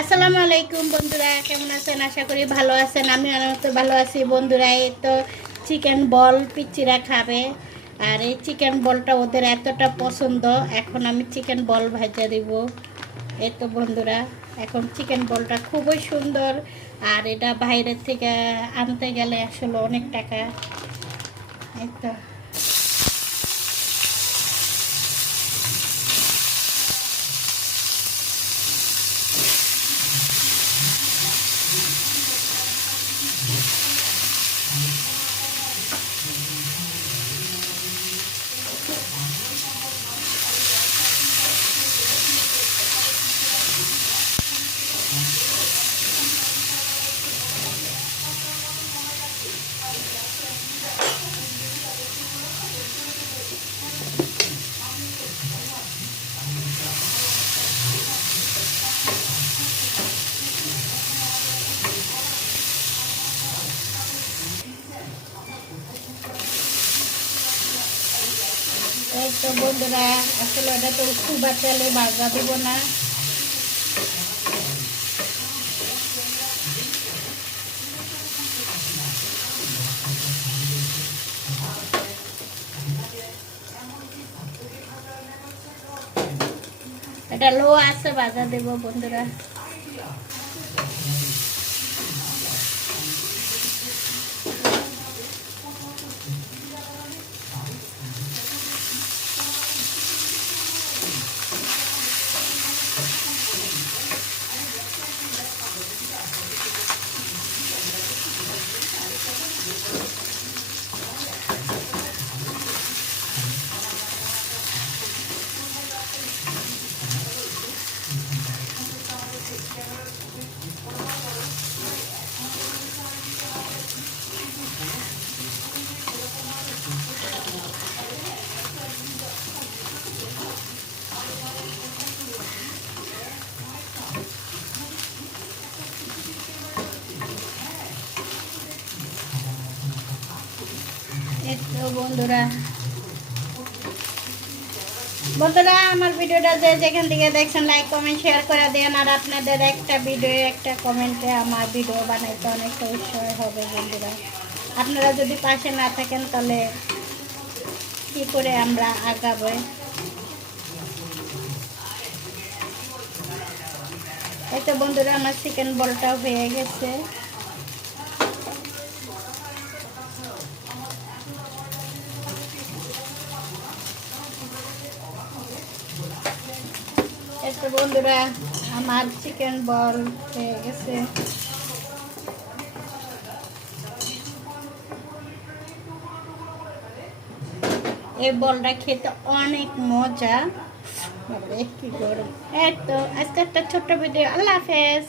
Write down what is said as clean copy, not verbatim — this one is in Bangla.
আসসালামু আলাইকুম বন্ধুরা, কেমন আছেন? আশা করি ভালো আছেন। আমি তো ভালো আছি বন্ধুরা। এই তো চিকেন বল পিচ্চিরা খাবে, আর এই চিকেন বলটা ওদের এতটা পছন্দ। এখন আমি চিকেন বল ভাজা দিব। এই তো বন্ধুরা, এখন চিকেন বলটা খুবই সুন্দর, আর এটা বাইরের থেকে আনতে গেলে আসলে অনেক টাকা। এই তো এই তো বন্ধুরা, আসলে এটা তো খুব তেলে ভাজা দিব না। এটা লো আছে ভাজা দেব বন্ধুরা। এই তো বন্ধুরা, আমার ভিডিওটা যেখান থেকে দেখছেন লাইক কমেন্ট শেয়ার করে দেন। আর আপনাদের একটা ভিডিও একটা কমেন্টে আমার ভিডিও বানাইতে অনেকটা উৎসাহ হবে বন্ধুরা। আপনারা যদি পাশে না থাকেন তাহলে কি করে আমরা আগাবো। এই তো বন্ধুরা, আমার চিকেন বলটাও হয়ে গেছে। এই তো বন্ধুরা, আমার চিকেন বল হয়ে গেছে। এই বলটা খেতে অনেক মজা। কি গরম। এই তো আজকে একটা ছোট্ট ভিডিও। আল্লাহ হাফেজ।